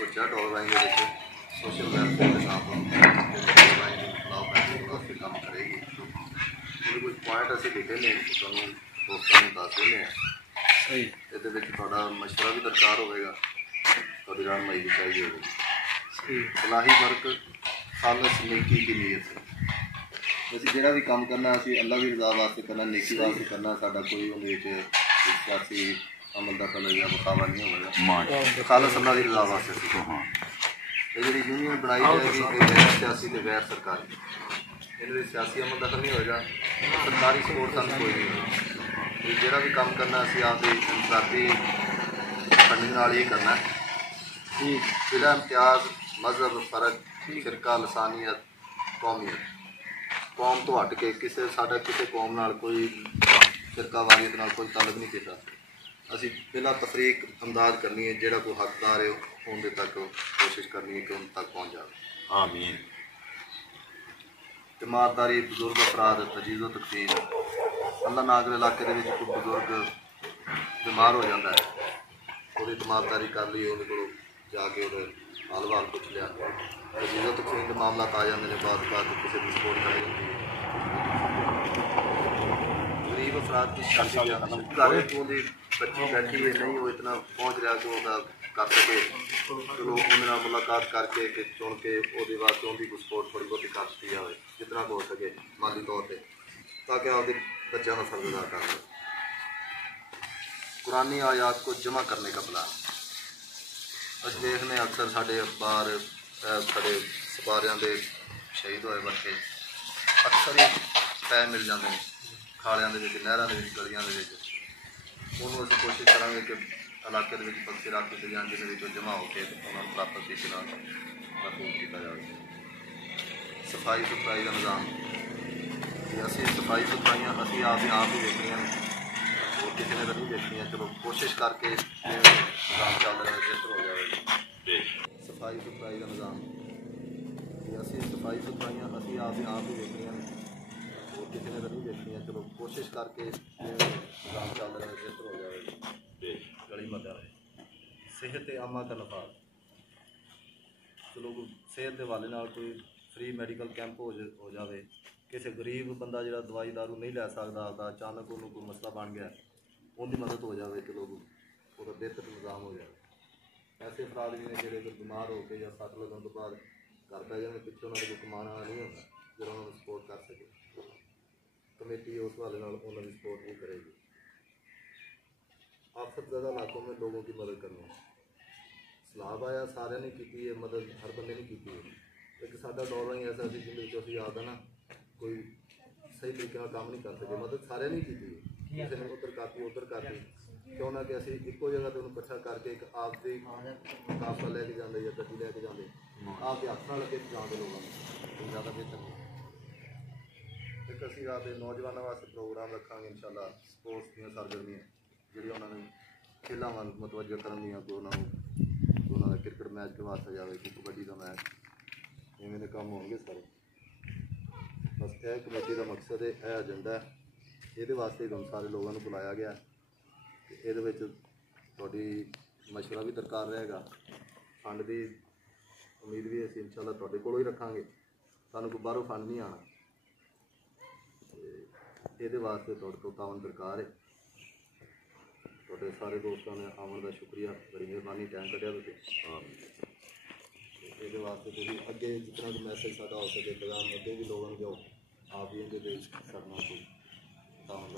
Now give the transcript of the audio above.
सोचा डॉलराइन के social welfare के नाम डॉलराइन खिलाफ काम करेगी। तो कुछ पॉइंट असी लिखे ने तुहानू दोस्तों को दस देने सही ये मशवरा भी दरकार होगा, थोड़ी रहनमाई भी चाहिए होगी। सलाही वर्क खालस नेकी की नीयत असं जो भी काम करना असी अल्लाह की रजा वास्ते करना, नेकी वास्ते करना, साडा कोई उन्हें सियासी अमल का कलर या बखावा नहीं होगा, खालस अल्लाह की रजा वास्ते। ये जी यूनियन बनाई जाएगी गैर सियासी तो गैर सरकारी, इन्हें सियासी अमल दखल नहीं होगा, सरकारी सपोर्ट सानू कोई नहीं होगा। जो भी काम करना असी आपकी इंफरादी फंडिंग नाल ही करना। जिला इम्तियाज मजहब फर्क फिरका लसानियत कौमियत कौम तो हट के किसी साडा किसी कौम नाल कोई फिरकावारीत नाल कोई ताल्लुक नहीं किता। असी बिला तफरीक अमदाद करनी है, जोड़ा कोई हकदार है उनके तक कोशिश करनी है कि उन तक पहुँच जाए। आमीन। जमातदारी बुजुर्ग अपराध तजीज़ो तकसीर अल्लाह नागर इलाके के कोई बुजुर्ग बीमार हो जाता है, वो जमातदारी कर ली, उन्होंने को जाके हाल वाल पुछ लिया, तजीज़ो तकसीर के मामला आ जाते हैं, बाद किसी की सपोर्ट कराई जाती है। गरीब अफराद की घर बच्ची बैठी है नहीं वो इतना पहुँच रहा कि वह कर सके, चलो उन्होंने मुलाकात करके कि चुन के वो वास्ते उनकी कुछ सपोर्ट थोड़ी बहुत कर दी जाए जितना हो सके माली तौर पर, ताकि आपके बच्चों का फर्ज अदा कर सकें। कुरानी आयात को जमा करने का प्लान अस देखने अक्सर साढ़े अखबार साढ़े सपारियां के शहीद होए बच्चे अक्सर ही पै मिल जाते हैं खालियां नहरों के गलियां उन्होंने अस कोशिश करा कि इलाके के बक्से रख दिए जाए जिन्हें जमा होकर उन्होंने प्राप्त तरीके महफूज किया जाए। सफाई सुथराई का निज़ाम असी सफाई सुथराइयाँ असी आप ही देखनिया और किसी ने तो नहीं देखनिया, चलो कोशिश करके निज़ाम चल रहा है बेहतर हो जाए। सफाई सुथराई का निज़ाम असी सफाई सुथराइयाँ असी आप ही देखनिया और किसी ने तो नहीं देखनिया, चलो कोशिश करके निज़ाम चल रहा है बेहतर हो जाए। गली मदा सेहत आमा का नफाज चलो सेहत के हवाले नाल कोई फ्री मैडिकल कैंप हो जाए, किसी गरीब बंदा जो दवाई दारू नहीं लै सकता आपका अचानक उन्होंने कोई मसला बन गया उनकी मदद हो जाए, चलो वो बेहतर निज़ाम हो जाए। ऐसे अफराद भी ने जो बीमार हो के या सट लगन तो बाद घर पै जाए पिछले उन्होंने कोई कमाने वाला नहीं होता जो उन्होंने सपोर्ट कर सके, कमेटी उस हवाले नाल उन्होंने सपोर्ट नहीं करेगी। आफत ज़्यादा इलाकों में लोगों की मदद करना सलाह आया सारे ने की है मदद, हर बंदे ने की है, एक साडा दौर ही ऐसा जिंदगी अभी याद है ना कोई सही तरीके काम नहीं कर सके, मदद सारे ने की है, किसी ने उधर करती क्यों ना कि असी एको जगह तो इकट्ठा करके एक आपकी काफला लैके जाते या गड्डी लैके जाते आपके हथ नाल लगे जाते लोगों को ज़्यादा बेहतर नहीं। एक असी आपके नौजवानों वास्ते प्रोग्राम रखा इंशाल्लाह, स्पोर्ट्स दी सरगर्मियाँ जी उन्होंने खेलों वाल मुतवजह करनी कोई उन्होंने क्रिकेट मैच करवाता जाए, कोई कबड्डी का मैच इवें काम होंगे सारे। बस यह कमेटी का मकसद है, यह एजेंडा है, ये वास्ते तुम सारे लोगों को बुलाया गया, ये थोड़ी मशवरा भी दरकार रहेगा, फंड की उम्मीद भी असीं इंशाल्लाह तुहाडे कोलों ही रखांगे, सानूं कोई बाहरों फंड नहीं आना, ये वास्ते तुहाडे तो तावन दरकार है। थोड़े सारे दोस्तों ने आवन का शुक्रिया, बड़ी मेहरबानी टाइम कढ़िया ये वास्ते तुम अगे जितना भी मैसेज साडा हो सके पैगाम अगे भी लोगों को आप ही इहदे करना कोई तावन